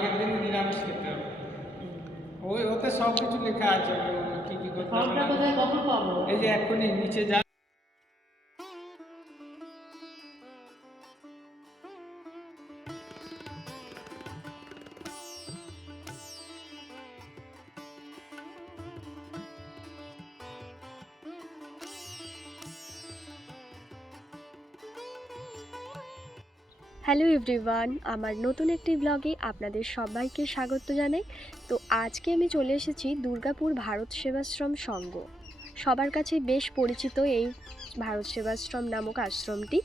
আগের দিন নিরামিষ খেতে হবে। ওই ওতে সব কিছু লেখা আছে কি কি করতে হবে? এই যে এখনই নিচে যা হ্যালো এভরিওয়ান, আমার নতুন একটি ব্লগে আপনাদের সবাইকে স্বাগত জানাই। তো আজকে আমি চলে এসেছি দুর্গাপুর ভারত সেবাশ্রম সংঘ সবার কাছে বেশ পরিচিত এই ভারত সেবাশ্রম নামক আশ্রমটি।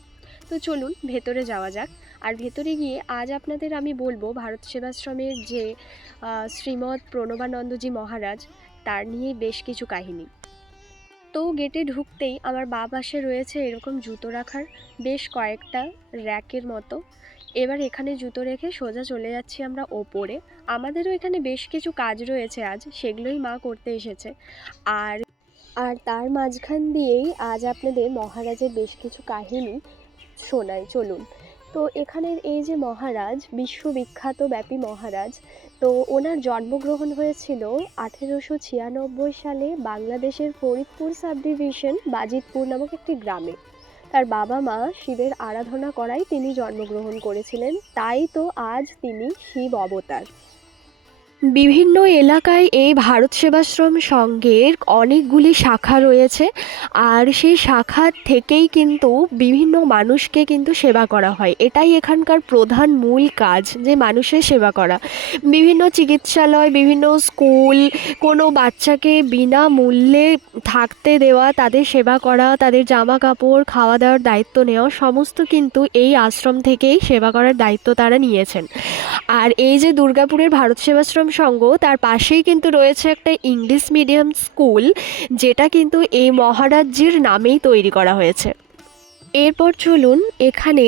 তো চলুন ভেতরে যাওয়া যাক। আর ভেতরে গিয়ে আজ আপনাদের আমি বলব ভারত সেবাশ্রমের যে শ্রীমৎ প্রণবানন্দজি মহারাজ, তার নিয়ে বেশ কিছু কাহিনী। তো গেটে ঢুকতেই আমার বা পাশে রয়েছে এরকম জুতো রাখার বেশ কয়েকটা র্যাকের মতো। এবার এখানে জুতো রেখে সোজা চলে যাচ্ছি আমরা ওপরে। আমাদেরও এখানে বেশ কিছু কাজ রয়েছে আজ, সেগুলোই মা করতে এসেছে। আর আর তার মাঝখান দিয়েই আজ আপনাদের মহারাজের বেশ কিছু কাহিনী শোনায় চলুন। তো এখানের এই যে মহারাজ, বিশ্ববিখ্যাত ব্যাপী মহারাজ, তো ওনার জন্মগ্রহণ হয়েছিল আঠেরোশো ছিয়ানব্বই সালে বাংলাদেশের ফরিদপুর সাবডিভিশন, বাজিতপুর নামক একটি গ্রামে। তার বাবা মা শিবের আরাধনা করায় তিনি জন্মগ্রহণ করেছিলেন। তাই তো আজ তিনি শিব অবতার। বিভিন্ন এলাকায় এই ভারত সেবাশ্রম সংঘের অনেকগুলি শাখা রয়েছে আর সেই শাখা থেকেই কিন্তু বিভিন্ন মানুষকে কিন্তু সেবা করা হয়। এটাই এখানকার প্রধান মূল কাজ, যে মানুষের সেবা করা। বিভিন্ন চিকিৎসালয়, বিভিন্ন স্কুল, কোনো বাচ্চাকে বিনামূল্যে থাকতে দেওয়া, তাদের সেবা করা, তাদের জামা কাপড় খাওয়া দাওয়ার দায়িত্ব নেওয়া, সমস্ত কিন্তু এই আশ্রম থেকেই সেবা করার দায়িত্ব তারা নিয়েছেন। আর এই যে দুর্গাপুরের ভারত সেবাশ্রম সংঘ তার পাশেই কিন্তু রয়েছে একটা ইংলিশ মিডিয়াম স্কুল, যেটা কিন্তু এই মহারাজ্যের নামেই তৈরি করা হয়েছে। এরপর চলুন এখানে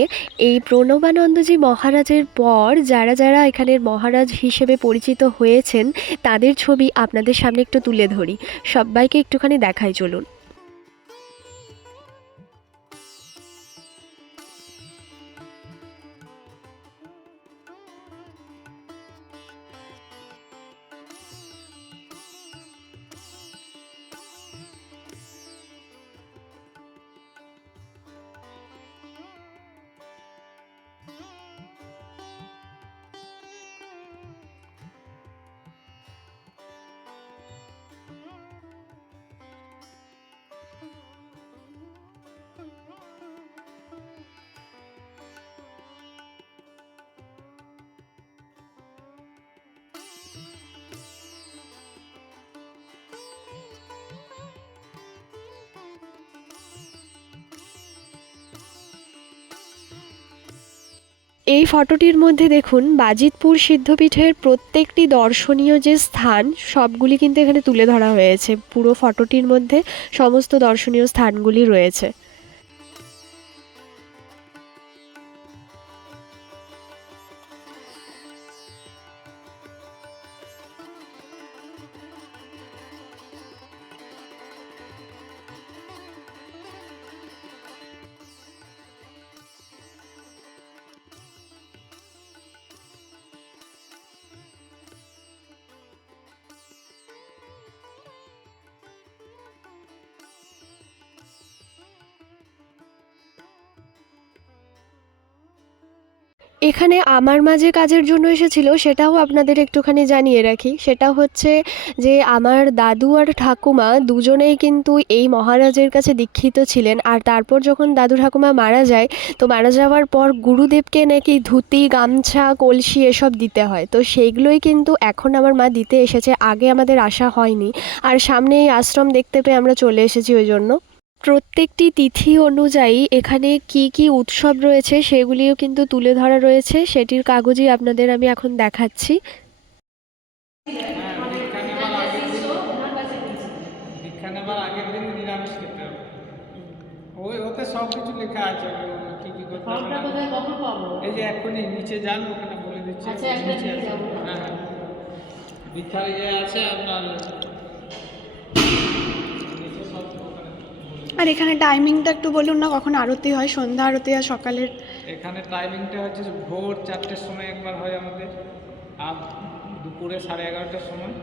এই প্রণবানন্দজি মহারাজের পর যারা যারা এখানের মহারাজ হিসেবে পরিচিত হয়েছেন, তাদের ছবি আপনাদের সামনে একটু তুলে ধরি। সবাইকে একটুখানি দেখাই চলুন। এই ফটোটির মধ্যে দেখুন বাজিতপুর সিদ্ধপীঠের প্রত্যেকটি দর্শনীয় যে স্থান, সবগুলি কিন্তু এখানে তুলে ধরা হয়েছে। পুরো ফটোটির মধ্যে সমস্ত দর্শনীয় স্থানগুলি রয়েছে। এখানে আমার মাঝে কাজের জন্য এসেছিল, সেটাও আপনাদের একটুখানি জানিয়ে রাখি। সেটা হচ্ছে যে, আমার দাদু আর ঠাকুমা দুজনেই কিন্তু এই মহারাজের কাছে দীক্ষিত ছিলেন। আর তারপর যখন দাদু ঠাকুমা মারা যায়, তো মারা যাওয়ার পর গুরুদেবকে নাকি ধুতি, গামছা, কলসি এসব দিতে হয়। তো সেইগুলোই কিন্তু এখন আমার মা দিতে এসেছে। আগে আমাদের আসা হয়নি। আর সামনে এই আশ্রম দেখতে পেয়ে আমরা চলে এসেছি ওই জন্য। প্রত্যেকটি তিথি অনুযায়ী এখানে কি কি উৎসব রয়েছে সেগুলিও কিন্তু তুলে ধরা রয়েছে। সেটির কাগজই আপনাদের আমি এখন দেখাচ্ছি। হ্যাঁ দীক্ষা নেবার আগের দিন দীক্ষা নেবার আগের দিন নিরামিষ খেতে হবে। ওই ওতে সব কিছু লেখা আছে কি কি করতে ফর্মটা কোথায় কখন পাবো? এই যে এখনই নিচে যান ওখানে বলে দিচ্ছি আচ্ছা, একটা নিচে যাব। হ্যাঁ হ্যাঁ। দীক্ষার ইয়ে আছে আপনার নিচে সব ওখানে বলে দিচ্ছি। আর এখানে টাইমিংটা একটু বলুন না কখন আরতি হয়? সন্ধ্যা আরতি আর সকালের? এখানে টাইমিংটা হচ্ছে ভোর চারটের সময় একবার হয় আমাদের আর দুপুরে সাড়ে এগারোটার সময়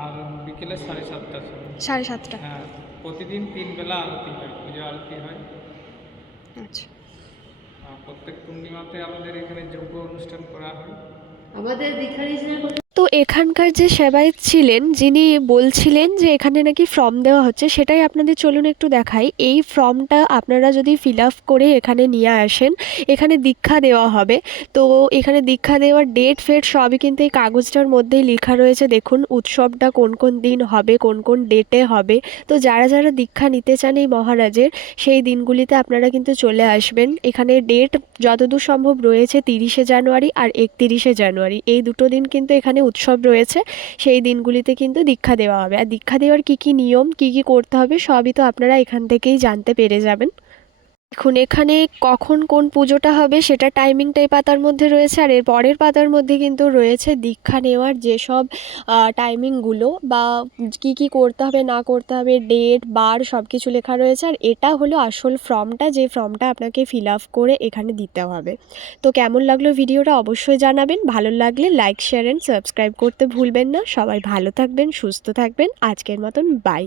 আর বিকেলে সাড়ে সাতটার সময়। সাড়ে সাতটা। হ্যাঁ প্রতিদিন তিন বেলা আরতি হয় পুজো আরতি হয়। আচ্ছা। আর প্রত্যেক পূর্ণিমাতে আমাদের এখানে যোগ্য অনুষ্ঠান করা হয়। আমাদের দীক্ষারিজরা তো এখানকার যে সেবায়ত ছিলেন, যিনি বলছিলেন যে এখানে নাকি ফর্ম দেওয়া হচ্ছে, সেটাই আপনাদের চলুন একটু দেখাই। এই ফর্মটা আপনারা যদি ফিল আপ করে এখানে নিয়ে আসেন, এখানে দীক্ষা দেওয়া হবে। তো এখানে দীক্ষা দেওয়ার ডেট, ফেট সবই কিন্তু এই কাগজটার মধ্যেই লেখা রয়েছে। দেখুন উৎসবটা কোন কোন দিন হবে, কোন কোন ডেটে হবে। তো যারা যারা দীক্ষা নিতে চান এই মহারাজের, সেই দিনগুলিতে আপনারা কিন্তু চলে আসবেন। এখানে ডেট যতদূর সম্ভব রয়েছে তিরিশে জানুয়ারি আর একতিরিশে জানুয়ারি। এই দুটো দিন কিন্তু এখানে উৎসব রয়েছে, সেই দিনগুলিতে কিন্তু দীক্ষা দেওয়া হবে। আর দীক্ষা দেওয়ার কী কী নিয়ম, কী কী করতে হবে, সবই তো আপনারা এখান থেকেই জানতে পেরে যাবেন। দেখুন, এখানে কখন কোন পুজোটা হবে সেটা টাইমিংটাই পাতার মধ্যে রয়েছে আর এর পরের পাতার মধ্যে কিন্তু রয়েছে দীক্ষা নেওয়ার যেসব টাইমিংগুলো বা কি কি করতে হবে, না করতে হবে ডেট বার সব কিছু লেখা রয়েছে আর এটা হলো আসল ফর্মটা যে ফর্মটা আপনাকে ফিল আপ করে এখানে দিতে হবে। তো কেমন লাগল ভিডিওটা অবশ্যই জানাবেন, ভালো লাগলে লাইক শেয়ার অ্যান্ড সাবস্ক্রাইব করতে ভুলবেন না। সবাই ভালো থাকবেন, সুস্থ থাকবেন। আজকের মতন বাই